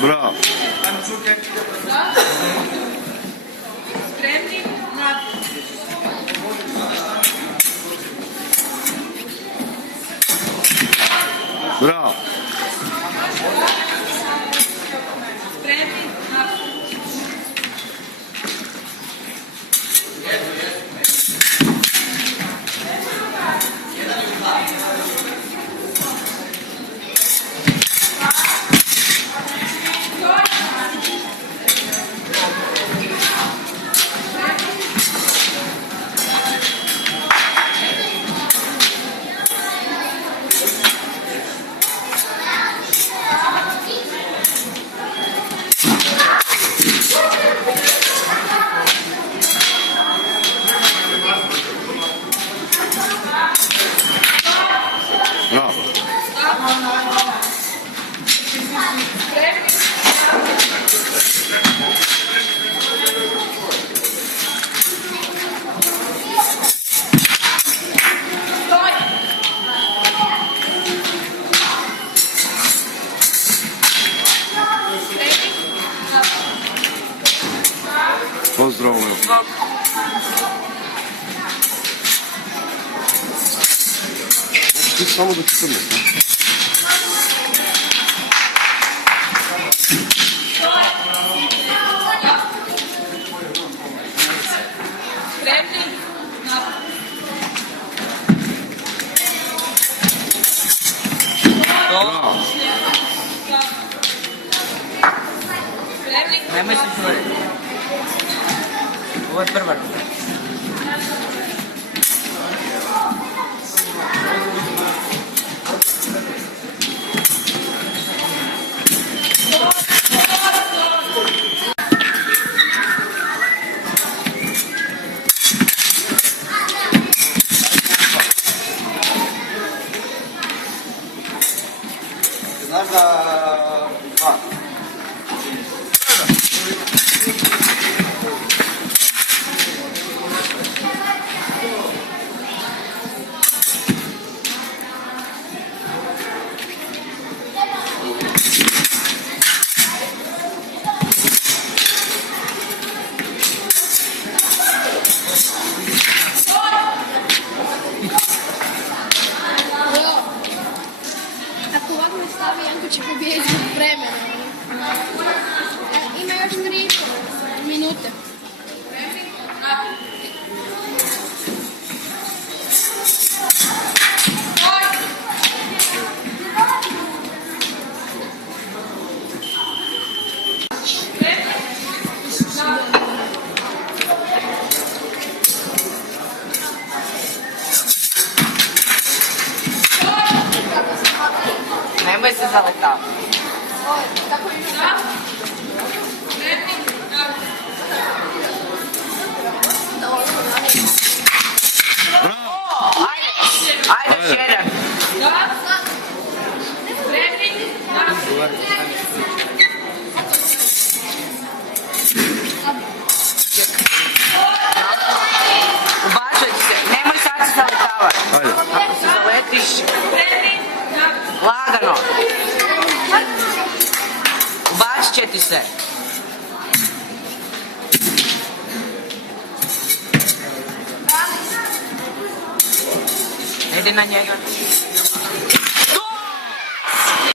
Bravo. Spremni, naprijed. Bravo. Spremni, naprijed. Pozdravljam. Ti samo do 14. Spremni, naprijed. Bravo. Spremni, Nemoj se žuriti. Ovo je prva. Znaš da... dva. Ako ovako ne stavi, Janko će pobijediti zbog vremena. Ima još 3 minute. Nemoj se zaletavati. Ajde još jedan. Ubačaj se, nemoj sad se zaletavati. Ajde. Ako se zaletiš, lagano. Ubacit će ti se. Ne ide na njega.